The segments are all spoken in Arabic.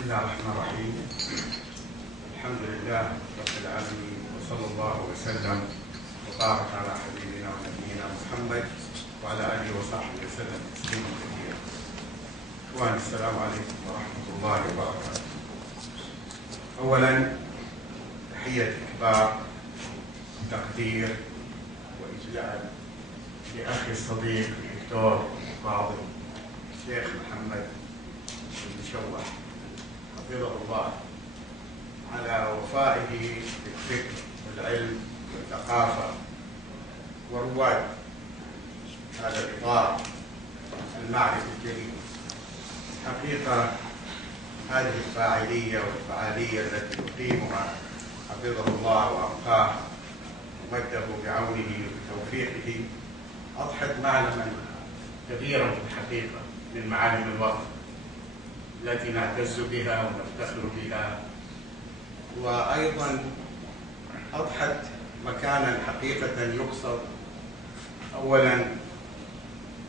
بسم الله الرحمن الرحيم. الحمد لله رب العالمين، وصلى الله وسلم وبارك على حبيبنا ونبينا محمد وعلى اله وصحبه وسلم تسليما كثيرا. اخواني السلام عليكم ورحمه الله وبركاته. اولا تحيه كبار تقدير واجلال لاخي الصديق الدكتور الفاضل الشيخ محمد المشوح حفظه الله على وفائه بالفكر والعلم والثقافة ورواد هذا الإطار المعرفي الجليل. حقيقة هذه الفاعلية والفعالية التي يقيمها حفظه الله وأبقاه ومده بعونه وبتوفيقه أضحت معلما كبيرا في الحقيقة من معالم الوطن التي نعتز بها ونفتخر بها، وأيضا أضحت مكانا حقيقة يقصد أولا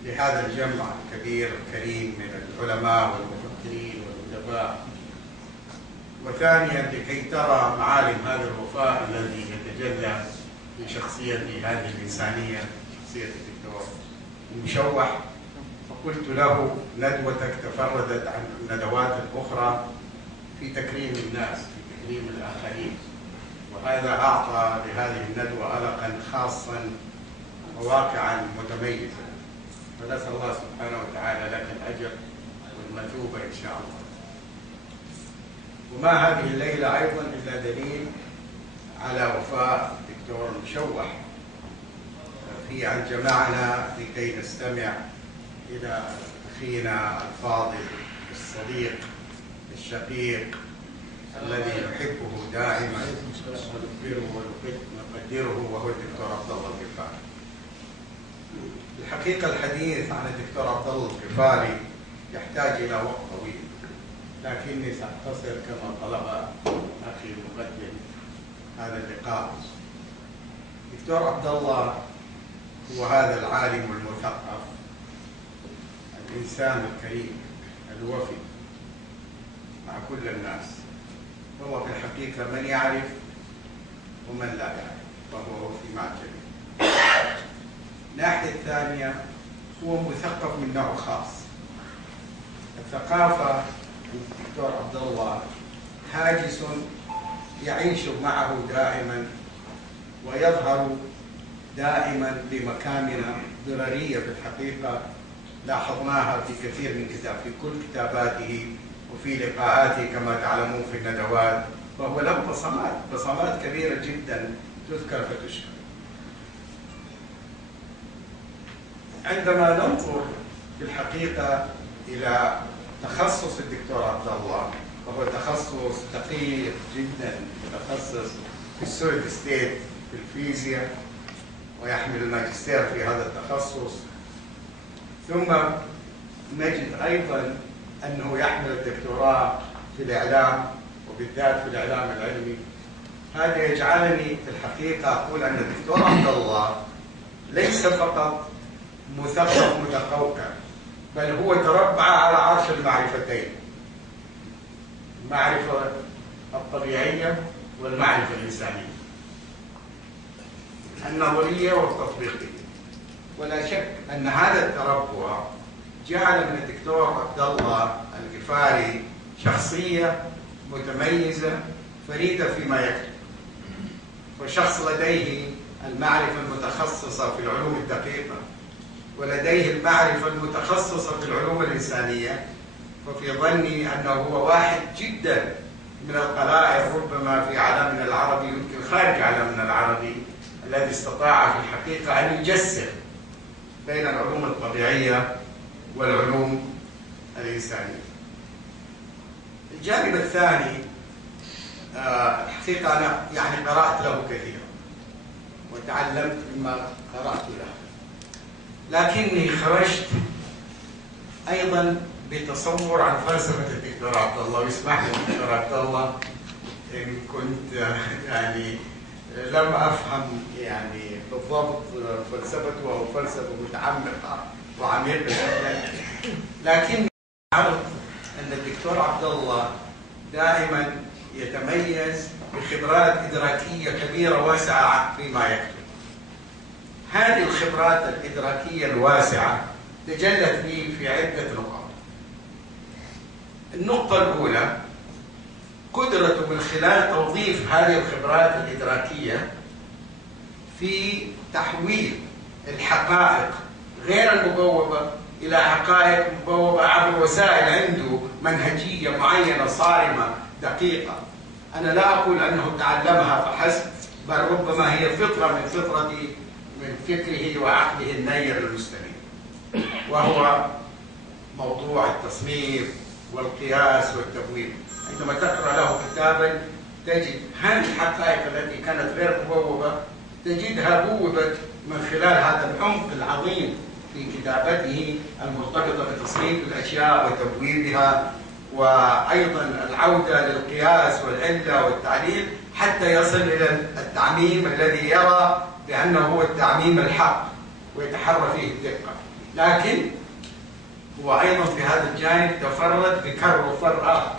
لهذا الجمع الكبير الكريم من العلماء والمفكرين والأدباء، وثانيا لكي ترى معالم هذا الوفاء الذي يتجلى في شخصية هذه الإنسانية، شخصية الدكتور المشوح. فقلت له ندوتك تفردت عن الندوات الأخرى في تكريم الناس، في تكريم الآخرين، وهذا أعطى لهذه الندوة ألقا خاصا وواقعا متميزا، فنسأل الله سبحانه وتعالى لك الأجر والمثوبة إن شاء الله. وما هذه الليلة أيضا إلا دليل على وفاء الدكتور المشوح في أن جمعنا لكي نستمع إلى أخينا الفاضل الصديق الشقيق الذي نحبه دائما ونكبره ونقدره، وهو الدكتور عبد الله الغفاري. الحقيقة الحديث عن الدكتور عبد الله الغفاري يحتاج إلى وقت طويل، لكني سأختصر كما طلب أخي المقدم هذا اللقاء. الدكتور عبد الله هو هذا العالم المثقف، الإنسان الكريم الوفي مع كل الناس، وهو في الحقيقة من يعرف ومن لا يعرف، وهو وفي مع الجميع. الناحية الثانية هو مثقف من نوع خاص. الثقافة عند الدكتور عبد الله هاجس يعيش معه دائما ويظهر دائما بمكامن ضررية في الحقيقة لاحظناها في كثير من في كل كتاباته وفي لقاءاته كما تعلمون في الندوات، وهو له بصمات كبيرة جدا تذكر فتشكر. عندما ننظر في الحقيقة إلى تخصص الدكتور عبد الله، وهو تخصص دقيق جدا، متخصص في السويد ستيت في الفيزياء ويحمل الماجستير في هذا التخصص، ثم نجد أيضا أنه يحمل الدكتوراه في الإعلام وبالذات في الإعلام العلمي. هذا يجعلني في الحقيقة أقول أن الدكتور عبد الله ليس فقط مثقف متقوقع، بل هو تربع على عرش المعرفتين، المعرفة الطبيعية والمعرفة الإنسانية، النظرية والتطبيقية. ولا شك أن هذا التربع جعل من الدكتور عبد الله الغفاري شخصية متميزة فريدة فيما يكتب، وشخص لديه المعرفة المتخصصة في العلوم الدقيقة، ولديه المعرفة المتخصصة في العلوم الإنسانية. ففي ظني أنه هو واحد جدا من القلائل ربما في عالمنا العربي، يمكن خارج عالمنا العربي، الذي استطاع في الحقيقة أن يجسر بين العلوم الطبيعية والعلوم الإنسانية. الجانب الثاني الحقيقة أنا يعني قرأت له كثيرا وتعلمت مما قرأت له، لكني خرجت أيضا بتصور عن فلسفة الدكتور عبد الله. ويسمح لي الدكتور عبد الله إن كنت يعني لم أفهم يعني بالضبط فلسفته أو فلسفة متعمقة وعميقة جدا، لكن عرفت أن الدكتور عبد الله دائما يتميز بخبرات إدراكية كبيرة واسعة فيما يكتب. هذه الخبرات الإدراكية الواسعة تجلت لي في عدة نقاط. النقطة الأولى قدرته من خلال توظيف هذه الخبرات الإدراكية في تحويل الحقائق غير المبوبة إلى حقائق مبوبة عبر وسائل عنده منهجية معينة صارمة دقيقة. أنا لا أقول أنه تعلمها فحسب، بل ربما هي فطرة من فكره وعقله النير المستنير، وهو موضوع التصنيف والقياس والتبويب. عندما تقرأ له كتابا تجد هذه الحقائق التي كانت غير مبوبة تجدها بوبت من خلال هذا العمق العظيم في كتابته المرتبطة بتصنيف الأشياء وتبويبها، وأيضا العودة للقياس والعلة والتعليل حتى يصل إلى التعميم الذي يرى بأنه هو التعميم الحق ويتحرى فيه الدقة. لكن هو أيضا في هذا الجانب تفرد بكر وفر آخر.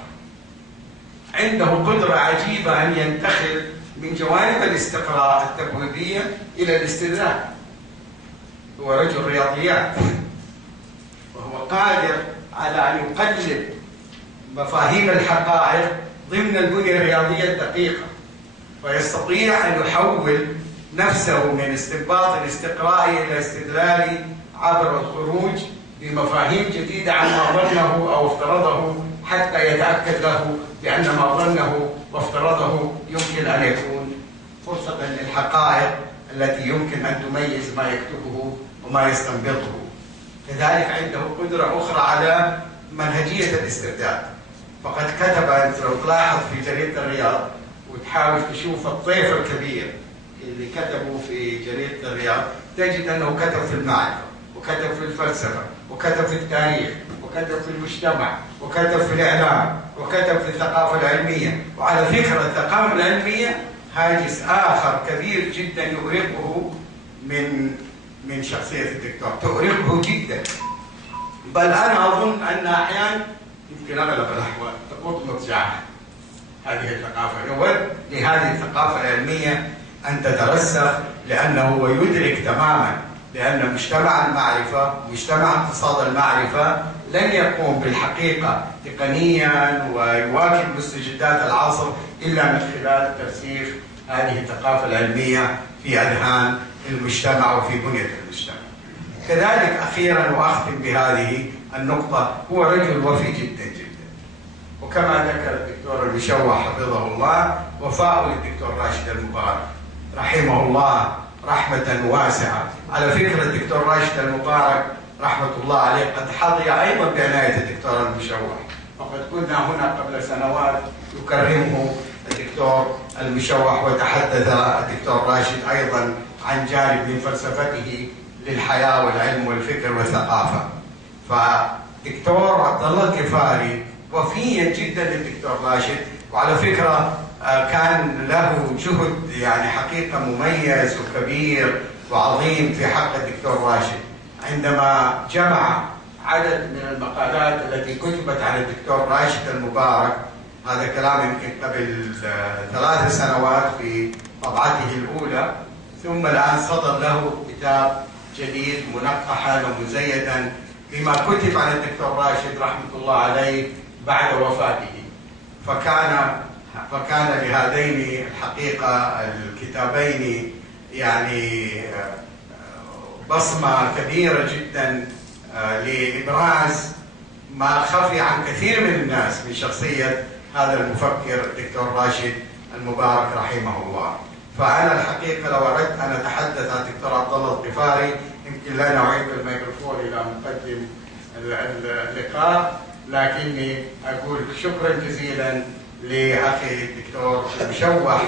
عنده قدرة عجيبة أن ينتقل من جوانب الاستقراء التبويبية إلى الاستدراك. هو رجل رياضيات، وهو قادر على أن يقلب مفاهيم الحقائق ضمن البنية الرياضية الدقيقة، ويستطيع أن يحول نفسه من استنباط الاستقرائي إلى استدلالي عبر الخروج بمفاهيم جديدة عن ما ظنه أو افترضه، حتى يتأكد له بأن ما ظنه وافترضه يمكن أن يكون فرصة للحقائق التي يمكن أن تميز ما يكتبه وما يستنبطه. كذلك عنده قدرة أخرى على منهجية الاسترداد. فقد كتب، أنت لو تلاحظ في جريدة الرياض وتحاول تشوف الطيف الكبير اللي كتبوا في جريدة الرياض، تجد أنه كتب في المعرفة، وكتب في الفلسفة، وكتب في التاريخ، وكتب في المجتمع، وكتب في الإعلام، وكتب في الثقافة العلمية. وعلى فكرة الثقافة العلمية هاجس آخر كبير جدا يؤرقه من شخصية الدكتور، تؤرقه جدا. بل أنا أظن أن أحيانا يمكن أغلب الأحوال تقوط مضجعها هذه الثقافة. يود لهذه الثقافة العلمية أن تترسخ، لأنه هو يدرك تماما بأن مجتمع المعرفة، مجتمع اقتصاد المعرفة، لن يقوم بالحقيقة تقنيا ويواكب مستجدات العصر إلا من خلال ترسيخ هذه الثقافة العلمية في أذهان المجتمع وفي بنية المجتمع. كذلك أخيرا وأختم بهذه النقطة، هو رجل وفي جدا جدا، وكما ذكر الدكتور المشوح حفظه الله، وفاء للدكتور راشد المبارك رحمه الله رحمة واسعة. على فكرة الدكتور راشد المبارك رحمة الله عليه قد حظي أيضا بعناية الدكتور المشوح، وقد كنا هنا قبل سنوات يكرمه الدكتور المشوح، وتحدث الدكتور راشد أيضا عن جانب من فلسفته للحياة والعلم والفكر والثقافة. فدكتور عبد الله القفاري وفيا جدا للدكتور راشد، وعلى فكرة كان له جهد يعني حقيقة مميز وكبير وعظيم في حق الدكتور راشد، عندما جمع عدد من المقالات التي كتبت عن الدكتور راشد المبارك. هذا كلام يمكن قبل 3 سنوات في طبعته الأولى، ثم الآن صدر له كتاب جديد منقحا ومزيدا بما كتب عن الدكتور راشد رحمة الله عليه بعد وفاته. فكان لهذين الحقيقة الكتابين يعني بصمة كبيرة جدا لإبراز ما خفي عن كثير من الناس من شخصية هذا المفكر الدكتور راشد المبارك رحمه الله. فأنا الحقيقة لو أردت أن أتحدث عن الدكتور عبد الله القفاري يمكن لا نعيد الميكروفون إلى مقدم اللقاء، لكني أقول شكرا جزيلا لأخي الدكتور المشوح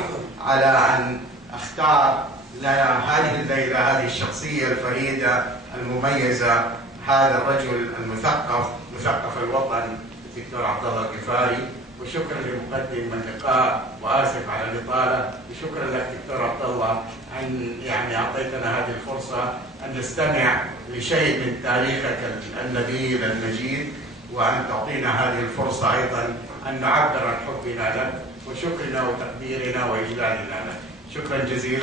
على أن اختار لنا هذه الليلة هذه الشخصية الفريدة المميزة، هذا الرجل المثقف مثقف الوطن الدكتور عبد الله القفاري. وشكرا لمقدم اللقاء، وآسف على الإطالة، وشكرا لك دكتور عبد الله أن يعني أعطيتنا هذه الفرصة أن نستمع لشيء من تاريخك النبيل المجيد، وأن تعطينا هذه الفرصة أيضا أن نعبر عن حبنا لك وشكرنا وتقديرنا وإجلالنا لك. شكرا جزيلا.